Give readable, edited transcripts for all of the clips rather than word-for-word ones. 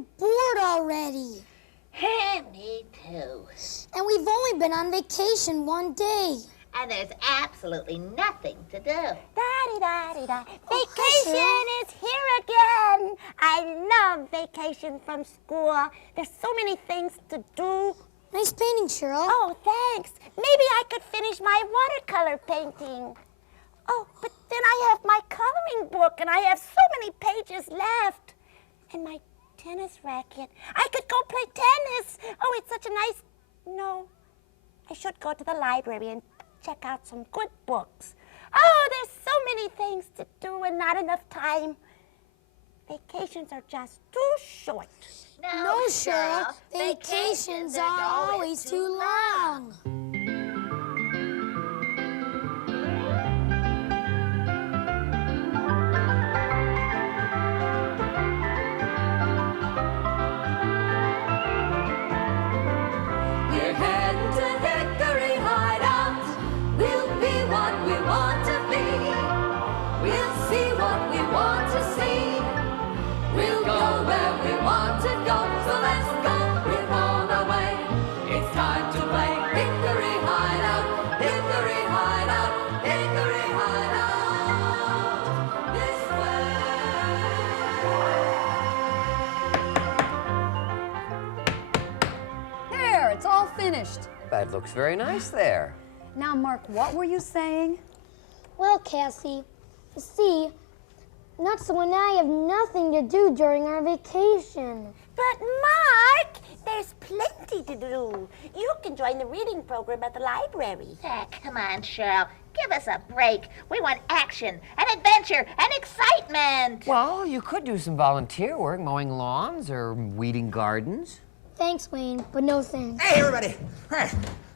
so bored already. Hey, me too. And we've only been on vacation one day. And there's absolutely nothing to do. Da-dee-da-dee-da. Vacation is here again. I love vacation from school. There's so many things to do. Nice painting, Cheryl. Oh, thanks. Maybe I could finish my watercolor painting. Oh, but then I have my coloring book, and I have so many pages left. And my tennis racket. I could go play tennis. Oh, it's such a nice... No, I should go to the library and check out some good books. Oh, there's so many things to do and not enough time. Vacations are just too short. No, Cheryl. Vacations are always too long. We're heading to Hickory Hideout. We'll be what we want to be. We'll see what we want to see. We'll go where we want to go. So let's go, we're on our way. It's time to play Hickory Hideout. Hickory Hideout. Hickory Hideout. This way. There, it's all finished. That looks very nice there. Now, Mark, what were you saying? Well, Cassie, you see, Nutso and I have nothing to do during our vacation. But, Mark, there's plenty to do. You can join the reading program at the library. Ah, come on, Cheryl. Give us a break. We want action and adventure and excitement. Well, you could do some volunteer work, mowing lawns or weeding gardens. Thanks, Wayne, but no thanks. Hey, everybody! Hey,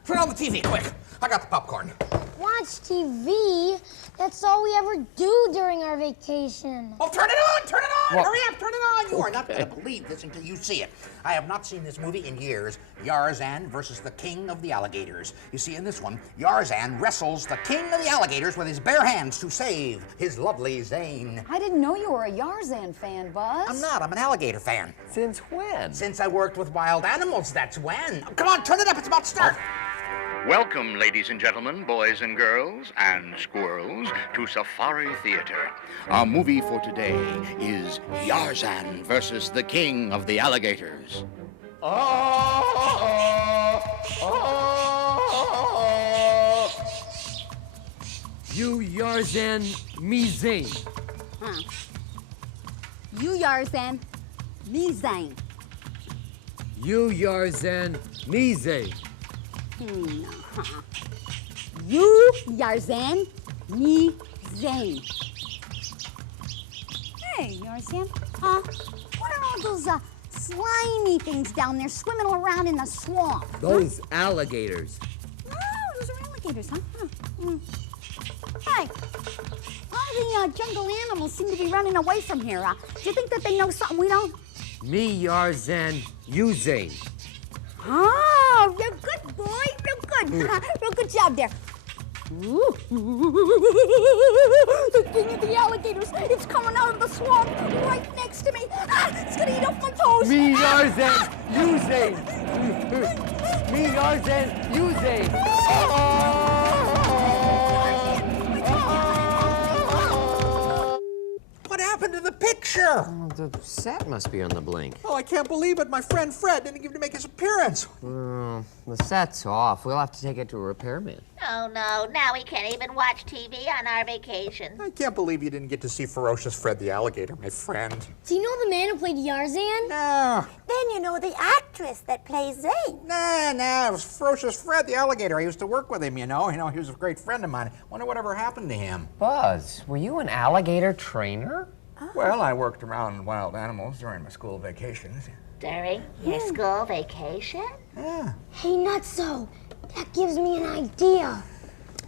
turn on the TV, quick. I got the popcorn. Watch TV? That's all we ever do during our vacation. Oh, turn it on! Turn it on! What? Hurry up, turn it on! You are not going to believe this until you see it. I have not seen this movie in years. Yarzan versus the King of the Alligators. You see, in this one, Yarzan wrestles the King of the Alligators with his bare hands to save his lovely Zane. I didn't know you were a Yarzan fan, Buzz. I'm not. I'm an alligator fan. Since when? Since I worked with wild animals, that's when. Come on, turn it up. It's about to start. Welcome, ladies and gentlemen, boys and girls, and squirrels, to Safari Theater. Our movie for today is Yarzan versus the King of the Alligators. You Yarzan, me Zane. Huh. You Yarzan, me Zane. You Yarzan, me Zane. You Yarzan, me Zane. Hey, Yarzan. What are all those slimy things down there swimming around in the swamp? Those alligators. Oh, those are alligators, huh? Hey, all the jungle animals seem to be running away from here. Do you think that they know something we don't? Me Yarzan, you Zane. Oh, real good, boy. Real good. Real good job there. Ooh. The king of the alligators. It's coming out of the swamp right next to me. It's going to eat off my toes. Me Yarzan, you Zane. Me Yarzan, you Zane. What happened to the picture? Oh, the set must be on the blink. Oh, I can't believe it. My friend Fred didn't even make his appearance. Well, the set's off. We'll have to take it to a repairman. Oh, no. Now we can't even watch TV on our vacation. I can't believe you didn't get to see Ferocious Fred the Alligator, my friend. Do you know the man who played Yarzan? No. Then you know the actress that plays Zane. Nah, it was Ferocious Fred the Alligator. I used to work with him, you know. He was a great friend of mine. Wonder whatever happened to him. Buzz, were you an alligator trainer? Well, I worked around wild animals during my school vacations. During your school vacation? Yeah. Hey, Nutso, that gives me an idea.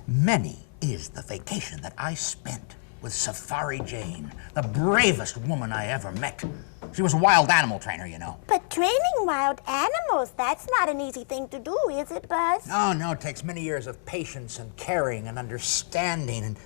Many is the vacation that I spent with Safari Jane, the bravest woman I ever met. She was a wild animal trainer, you know. But training wild animals, that's not an easy thing to do, is it, Buzz? No, it takes many years of patience and caring and understanding and,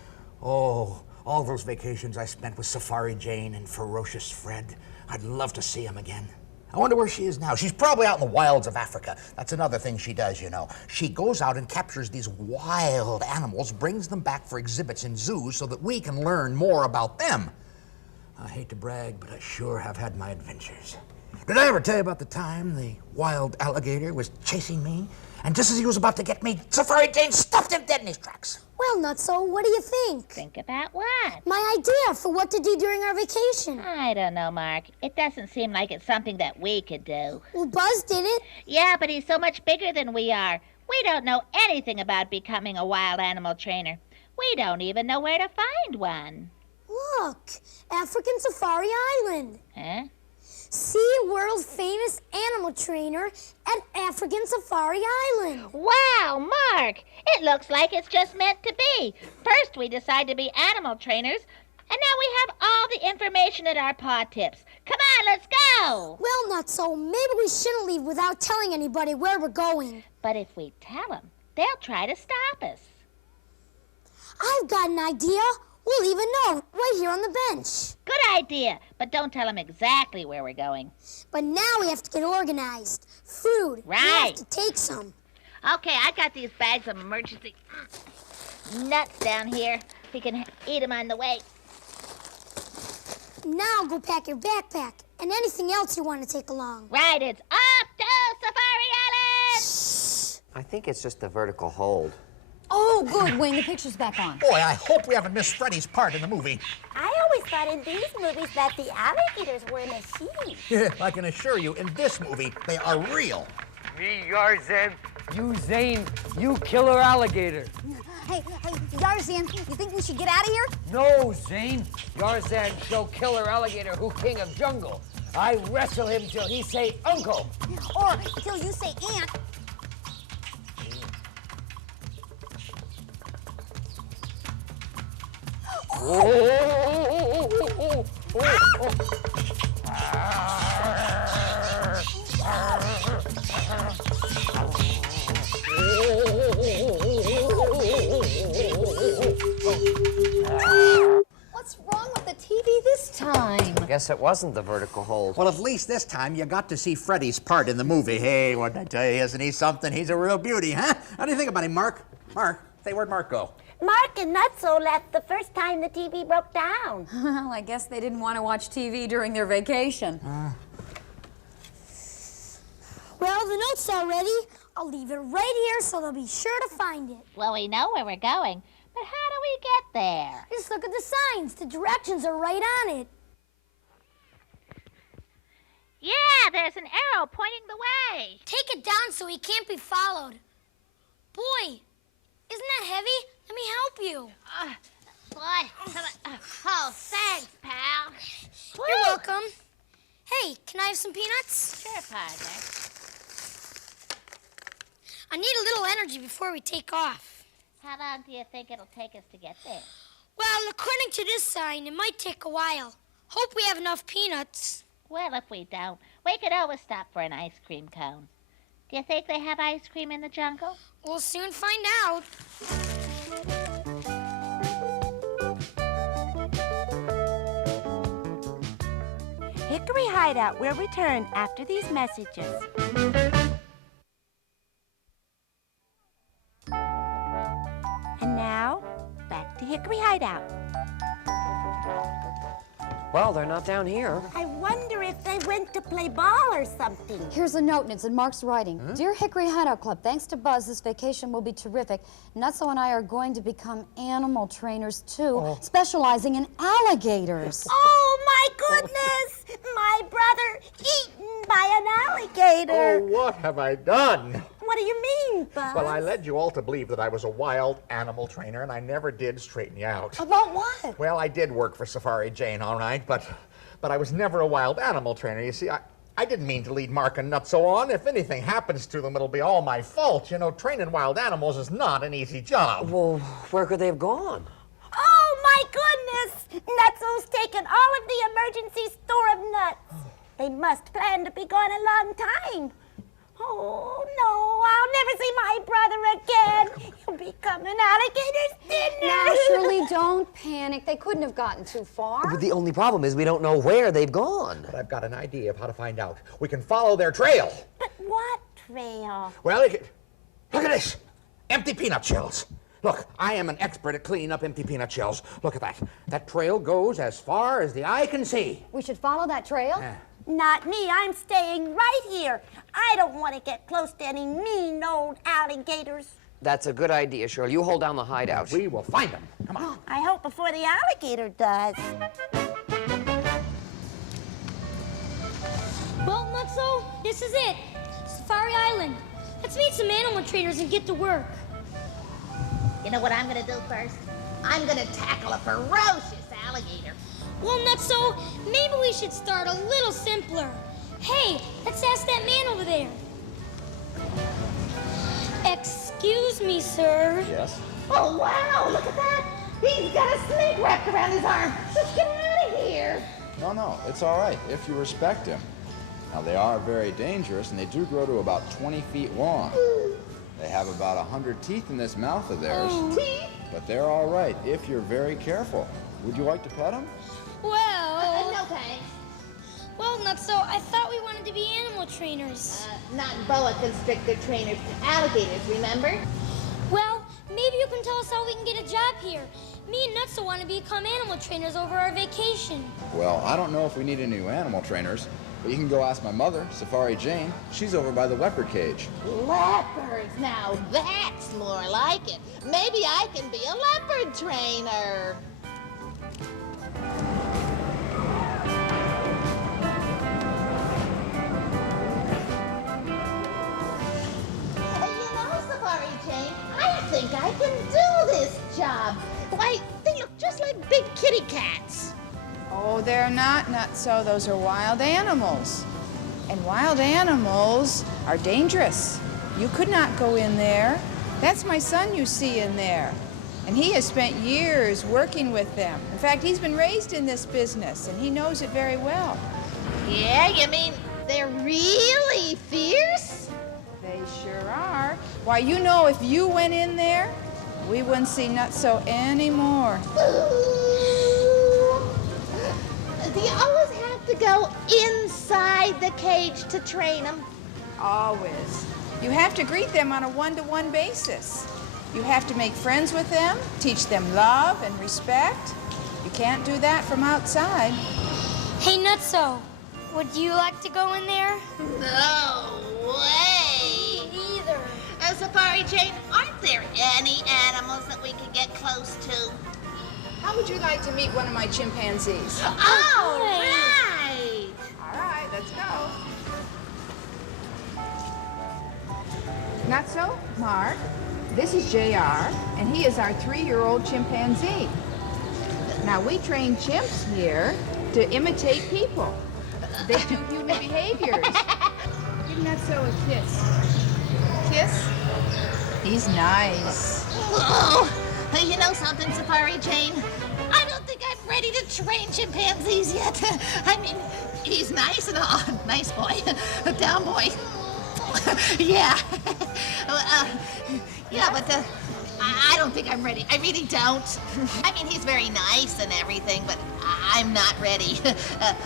all those vacations I spent with Safari Jane and Ferocious Fred. I'd love to see them again. I wonder where she is now. She's probably out in the wilds of Africa. That's another thing she does, you know. She goes out and captures these wild animals, brings them back for exhibits in zoos so that we can learn more about them. I hate to brag, but I sure have had my adventures. Did I ever tell you about the time the wild alligator was chasing me? And just as he was about to get me, Safari Jane stopped him dead in his tracks. Well, Nutso, what do you think? Think about what? My idea for what to do during our vacation. I don't know, Mark. It doesn't seem like it's something that we could do. Well, Buzz did it. Yeah, but he's so much bigger than we are. We don't know anything about becoming a wild animal trainer. We don't even know where to find one. Look, African Safari Island. Huh? See, world famous animal trainer at African Safari Island. Wow, Mark! It looks like it's just meant to be. First we decide to be animal trainers, and now we have all the information at our paw tips. Come on, let's go! Well, Nutso, maybe we shouldn't leave without telling anybody where we're going. But if we tell them, they'll try to stop us. I've got an idea. We'll leave a note right here on the bench. Good idea, but don't tell them exactly where we're going. But now we have to get organized. Food. We have Right. to take some. Okay, I got these bags of emergency nuts down here. We can eat them on the way. Now go pack your backpack and anything else you want to take along. Right, it's up to Safari Island! I think it's just the vertical hold. Oh, good, Wayne. The picture's back on. Boy, I hope we haven't missed Freddy's part in the movie. I always thought in these movies that the alligators were machines. I can assure you, in this movie, they are real. Me, Yarzan. You, Zane. You, killer alligator. Hey, Yarzan, you think we should get out of here? No, Zane. Yarzan show killer alligator who king of jungle. I wrestle him till he say uncle. Or till you say aunt. What's wrong with the TV this time? Guess it wasn't the vertical hold. Well, at least this time you got to see Freddy's part in the movie. Hey, what did I tell you? Isn't he something? He's a real beauty, huh? How do you think about him, Mark? Mark, say, where'd Mark go? Mark and Nutso left the first time the TV broke down. Well, I guess they didn't want to watch TV during their vacation. Well, the note's all ready. I'll leave it right here so they'll be sure to find it. Well, we know where we're going, but how do we get there? Just look at the signs. The directions are right on it. Yeah, there's an arrow pointing the way. Take it down so he can't be followed. Boy, isn't that heavy? Let me help you. Oh, thanks, pal. You're welcome. Hey, can I have some peanuts? Sure, partner. I need a little energy before we take off. How long do you think it'll take us to get there? Well, according to this sign, it might take a while. Hope we have enough peanuts. Well, if we don't, we could always stop for an ice cream cone. Do you think they have ice cream in the jungle? We'll soon find out. Hickory Hideout will return after these messages. And now, back to Hickory Hideout. Well, they're not down here. I wonder if they went to play ball or something. Here's a note, and it's in Mark's writing. Dear Hickory Hideout Club, thanks to Buzz, this vacation will be terrific. Nutso and I are going to become animal trainers, too, specializing in alligators. Oh, my goodness! My brother eaten by an alligator. Oh, what have I done? What do you mean, Buzz? Well, I led you all to believe that I was a wild animal trainer, and I never did straighten you out. About what? Well, I did work for Safari Jane, all right, but I was never a wild animal trainer. You see, I didn't mean to lead Mark and Nutso on. If anything happens to them, it'll be all my fault. You know, training wild animals is not an easy job. Well, where could they have gone? Oh, my goodness! Nutso's taken all of the emergency store of nuts. They must plan to be gone a long time. Oh, no, I'll never see my brother again. He'll become an alligator's dinner. Now, Shirley, don't panic. They couldn't have gotten too far. But the only problem is we don't know where they've gone. But I've got an idea of how to find out. We can follow their trail. But what trail? Well, look at this. Empty peanut shells. Look, I am an expert at cleaning up empty peanut shells. Look at that. That trail goes as far as the eye can see. We should follow that trail? Not me. I'm staying right here. I don't want to get close to any mean old alligators. That's a good idea, Shirley. You hold down the hideout. We will find them. Come on. I hope before the alligator does. Well, Nutso, this is it. Safari Island. Let's meet some animal trainers and get to work. You know what I'm gonna do first? I'm gonna tackle a ferocious alligator. Well, Nutso, maybe we should start a little simpler. Hey, let's ask that man over there. Excuse me, sir. Yes? Oh, wow, look at that. He's got a snake wrapped around his arm. Let's get out of here. No, it's all right if you respect him. Now, they are very dangerous, and they do grow to about 20 feet long. They have about 100 teeth in this mouth of theirs. Teeth? But they're all right if you're very careful. Would you like to pet them? Well, No thanks. well, Nutso, I thought we wanted to be animal trainers. Not boa constrictor trainers. Alligators, remember? Well, maybe you can tell us how we can get a job here. Me and Nutso want to become animal trainers over our vacation. Well, I don't know if we need any new animal trainers, but you can go ask my mother, Safari Jane. She's over by the leopard cage. Leopards, now that's more like it. Maybe I can be a leopard trainer. You know, Safari Jane, I think I can do this job. Why, they look just like big kitty cats. Oh, they're not Nutso. Those are wild animals. And wild animals are dangerous. You could not go in there. That's my son you see in there. And he has spent years working with them. In fact, he's been raised in this business, and he knows it very well. Yeah, you mean they're really fierce? They sure are. Why, you know, if you went in there, we wouldn't see Nutso anymore. Do you always have to go inside the cage to train them? Always. You have to greet them on a one-to-one basis. You have to make friends with them, teach them love and respect. You can't do that from outside. Hey, Nutso, would you like to go in there? No way! Either. Safari Jane, aren't there any animals that we could get close to? How would you like to meet one of my chimpanzees? All right! All right, let's go. Nutso, Mark, this is JR, and he is our 3-year-old chimpanzee. Now, we train chimps here to imitate people. They do human behaviors. Give Nutso a kiss. Kiss? He's nice. Oh, you know something, Safari Jane? I don't think I'm ready to train chimpanzees yet. I mean, he's nice and all. Nice boy. Down boy. Yeah. But I don't think I'm ready. I really don't. I mean, he's very nice and everything, but I'm not ready.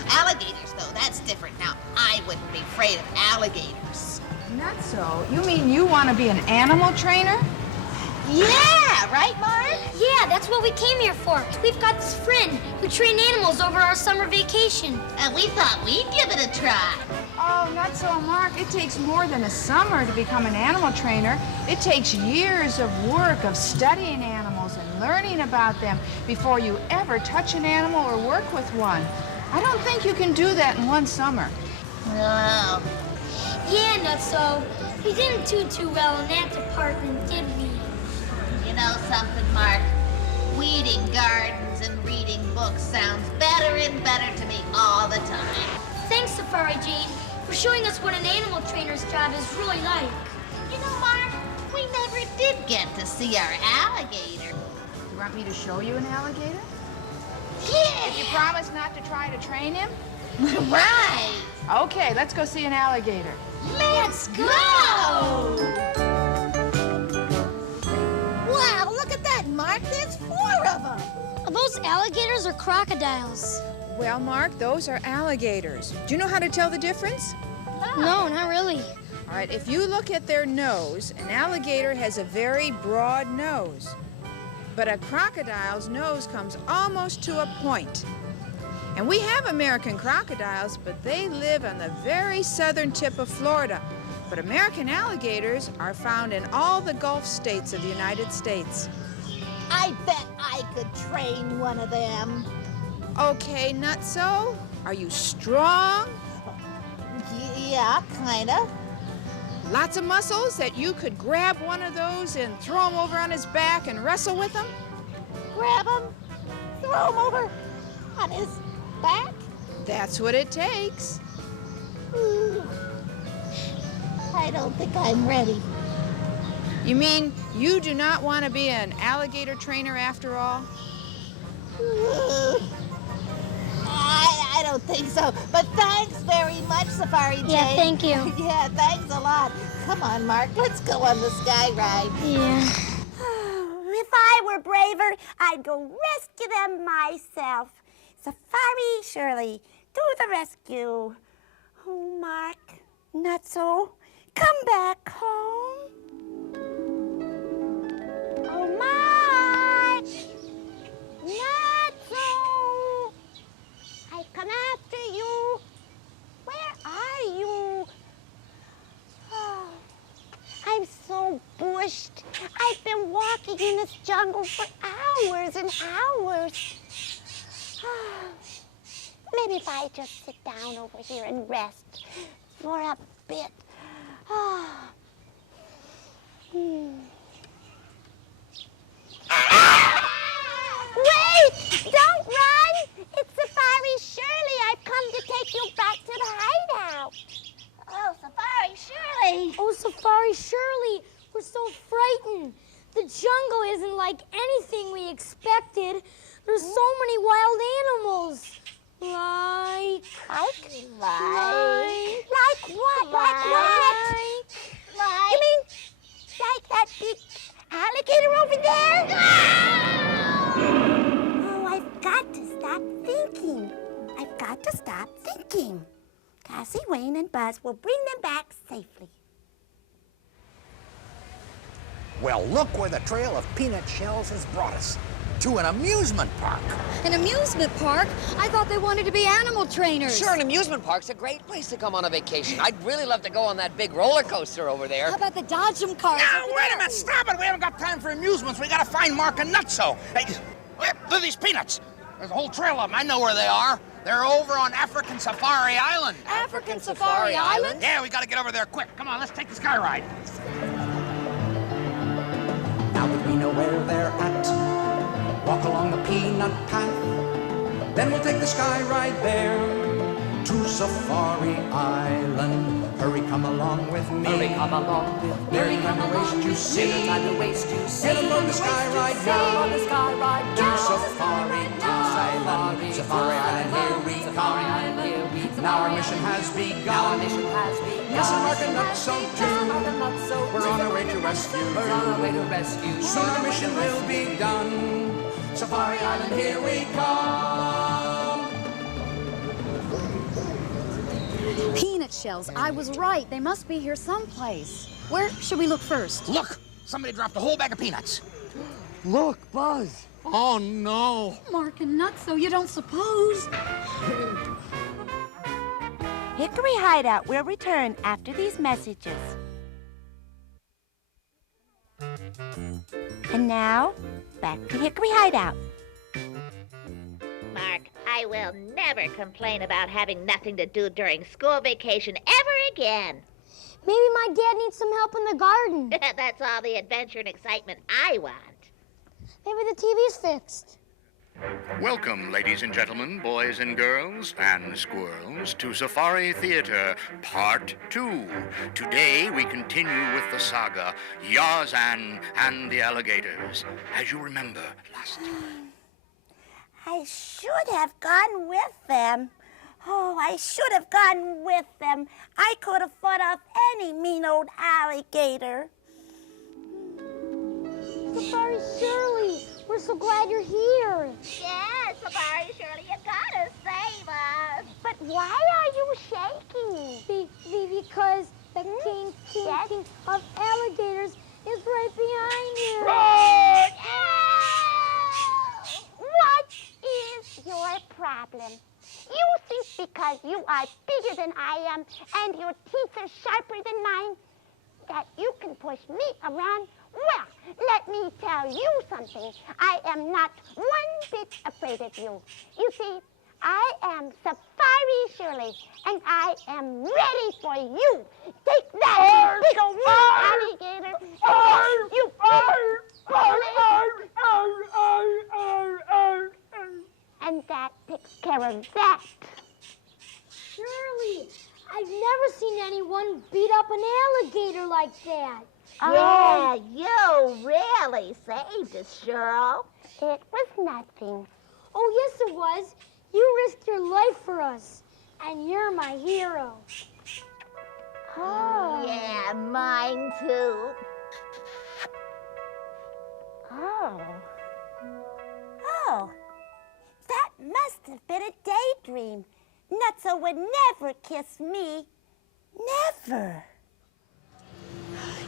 Alligators, though, that's different. Now, I wouldn't be afraid of alligators. Nutso, you mean you want to be an animal trainer? Yeah, right, Mark? Yeah, that's what we came here for. We've got this friend who trained animals over our summer vacation. And we thought we'd give it a try. Oh, Nutso, Mark, it takes more than a summer to become an animal trainer. It takes years of work of studying animals and learning about them before you ever touch an animal or work with one. I don't think you can do that in one summer. No. Yeah, Nutso, we didn't do too well in that department, did we? You know something, Mark? Weeding gardens and reading books sounds better and better to me all the time. Thanks, Safari Jane, for showing us what an animal trainer's job is really like. You know, Mark, we never did get to see our alligator. You want me to show you an alligator? Yeah. If you promise not to try to train him? Right. Okay, let's go see an alligator. Let's go! Wow, look at that, Mark. There's 4 of them. Are those alligators or crocodiles? Well, Mark, those are alligators. Do you know how to tell the difference? No, not really. All right, if you look at their nose, an alligator has a very broad nose. But a crocodile's nose comes almost to a point. And we have American crocodiles, but they live on the very southern tip of Florida. But American alligators are found in all the Gulf states of the United States. I bet I could train one of them. Okay, Nutso, are you strong? Yeah, kind of. Lots of muscles that you could grab one of those and throw him over on his back and wrestle with him? Grab him, throw him over on his back. That's what it takes. Ooh. I don't think I'm ready. You mean you do not want to be an alligator trainer after all? Ooh. I don't think so. But thanks very much, Safari Jane. Yeah, thank you. Yeah, thanks a lot. Come on, Mark, let's go on the sky ride. Yeah. If I were braver, I'd go rescue them myself. Safari Shirley, to the rescue. Oh, Mark, Nutso, come back home. Oh, Mark! Nutso! I come after you. Where are you? Oh, I'm so bushed. I've been walking in this jungle for hours and hours. Maybe if I just sit down over here and rest for a bit. Wait! Don't run! It's Safari Shirley. I've come to take you back to the hideout. Oh, Safari Shirley. Oh, Safari Shirley, we're so frightened. The jungle isn't like anything we expected. There's so many wild animals. Like what? Like what? You mean like that big alligator over there? Oh, I've got to stop thinking. I've got to stop thinking. Cassie, Wayne, and Buzz will bring them back safely. Well, look where the trail of peanut shells has brought us. To an amusement park. An amusement park? I thought they wanted to be animal trainers. Sure, an amusement park's a great place to come on a vacation. I'd really love to go on that big roller coaster over there. How about the Dodgem cars? Now, wait a minute, stop it. We haven't got time for amusements. We gotta find Mark and Nutso. Hey, look at these peanuts. There's a whole trail of them. I know where they are. They're over on African Safari Island. African Safari Island? Yeah, we gotta get over there quick. Come on, let's take the sky ride. Now that we know where they're at, walk along the peanut path. Then we'll take the sky ride there to Safari Island. Hurry, come along with me. Hurry, come along with me. There ain't time to waste, you see. No time to waste, you see. Get along the sky ride now. On the sky ride To now. Safari Island. Safari Island, here we come. Now our mission has begun. Yes, and Mark and Nutso too. We're on our way to rescue you. Soon the mission will be done. Safari Island, here we come. Peanut shells. I was right. They must be here someplace. Where should we look first? Look, somebody dropped a whole bag of peanuts. Look, Buzz. Oh, no. Mark and Nutso, you don't suppose? Hickory Hideout will return after these messages. And now, back to Hickory Hideout. Mark, I will never complain about having nothing to do during school vacation ever again. Maybe my dad needs some help in the garden. That's all the adventure and excitement I want. Maybe the TV's fixed. Welcome, ladies and gentlemen, boys and girls, and squirrels, to Safari Theater, Part 2. Today, we continue with the saga, Yarzan and the Alligators. As you remember last time. I should have gone with them. Oh, I should have gone with them. I could have fought off any mean old alligator. Safari Shirley, we're so glad you're here. Yes, Safari Shirley, you gotta save us. But why are you shaking? Because the king of alligators is right behind you. What is your problem? You think because you are bigger than I am and your teeth are sharper than mine that you can push me around? Well, let me tell you something. I am not one bit afraid of you. You see, I am Safari Shirley, and I am ready for you. Take that, you big old alligator. You and that takes care of that. Shirley, I've never seen anyone beat up an alligator like that. Yeah, you really saved us, Cheryl. It was nothing. Oh, yes, it was. You risked your life for us, and you're my hero. Oh. Yeah, mine too. Oh. Oh. That must have been a daydream. Nutso would never kiss me. Never.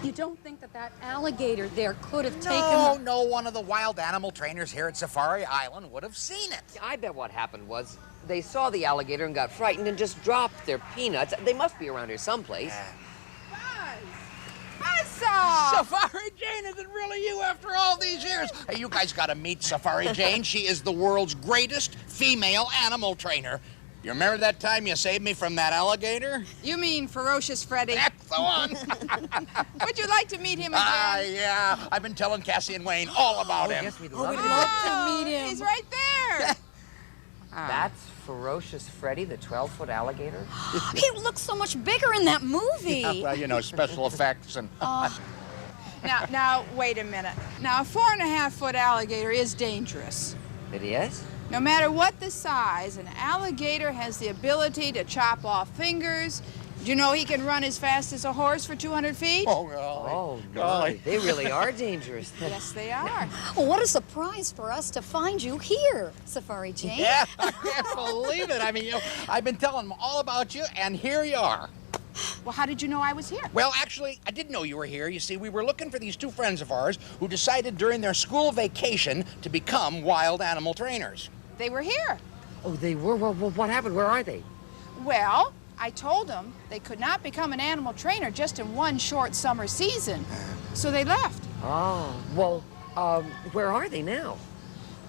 You don't think that alligator there could have No one of the wild animal trainers here at Safari Island would have seen it. I bet what happened was they saw the alligator and got frightened and just dropped their peanuts. They must be around here someplace. Safari Jane, is it really you after all these years? Hey, you guys gotta meet Safari Jane. She is the world's greatest female animal trainer. You remember that time you saved me from that alligator? You mean Ferocious Freddy? That's the one. Would you like to meet him again? Yeah. I've been telling Cassie and Wayne all about him. Yes, we'd love to meet him. He's right there. That's Ferocious Freddy, the 12-foot alligator? He looks so much bigger in that movie. Yeah, well, you know, special effects and... Now, wait a minute. Now, a 4.5-foot alligator is dangerous. It is? No matter what the size, an alligator has the ability to chop off fingers. Do you know he can run as fast as a horse for 200 feet? Oh, golly. They really are dangerous. Yes, they are. Well, what a surprise for us to find you here, Safari Jane. Yeah, I can't believe it. I mean, you know, I've been telling them all about you, and here you are. Well, how did you know I was here? Well, actually, I didn't know you were here. You see, we were looking for these two friends of ours who decided during their school vacation to become wild animal trainers. They were here. Oh, they were? Well, what happened? Where are they? Well, I told them they could not become an animal trainer just in one short summer season. So they left. Oh, well, where are they now?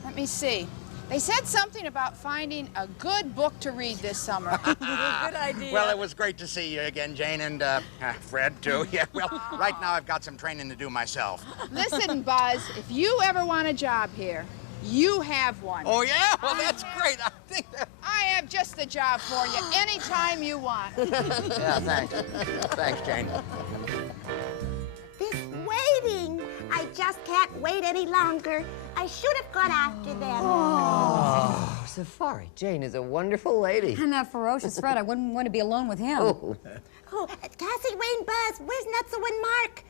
Let me see. They said something about finding a good book to read this summer. Good idea. Well, it was great to see you again, Jane, and Fred, too. Yeah, well, right now I've got some training to do myself. Listen, Buzz, if you ever want a job here, you have one. Oh, yeah? Well, that's great. I think that... I have just the job for you anytime you want. Yeah, thanks. Thanks, Jane. This waiting. I just can't wait any longer. I should have gone after them. Oh, Safari Jane is a wonderful lady. And that Ferocious Fred, I wouldn't want to be alone with him. Oh, Cassie, Wayne, Buzz, where's Nutso and Mark?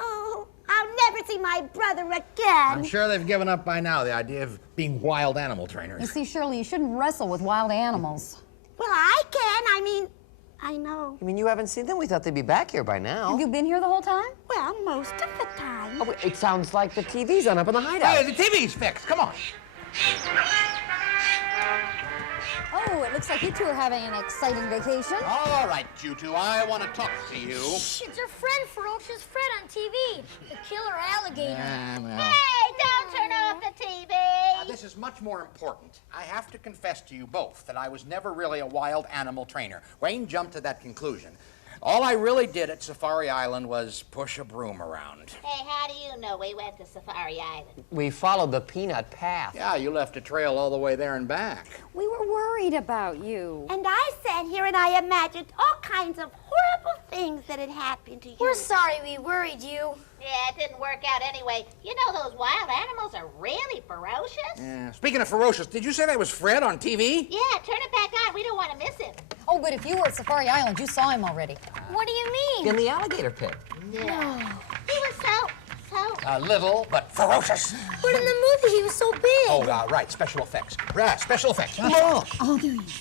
Oh, I'll never see my brother again. I'm sure they've given up by now, the idea of being wild animal trainers. You see, Shirley, you shouldn't wrestle with wild animals. Well, I can. I mean, I know. You mean you haven't seen them? We thought they'd be back here by now. Have you been here the whole time? Well, most of the time. Oh, it sounds like the TV's on up in the hideout. Hey, the TV's fixed. Come on. Oh, it looks like you two are having an exciting vacation. All right, you two, I want to talk to you. Shh, it's your friend Ferocious Fred on TV, the killer alligator. Hey, don't turn off the TV. Now, this is much more important. I have to confess to you both that I was never really a wild animal trainer. Wayne jumped to that conclusion. All I really did at Safari Island was push a broom around. Hey, how do you know we went to Safari Island? We followed the peanut path. Yeah, you left a trail all the way there and back. We were worried about you. And I sat here and I imagined all kinds of horrible things that had happened to you. We're sorry we worried you. Yeah, it didn't work out anyway. You know those wild animals are really ferocious. Yeah. Speaking of ferocious, did you say that was Fred on TV? Yeah, turn it back on. We don't want to miss him. Oh, but if you were at Safari Island, you saw him already. What do you mean? In the alligator pit. Yeah. He was so... Little, but ferocious. But in the movie, he was so big. Oh, right, special effects. Right, special effects. Oh, there he is.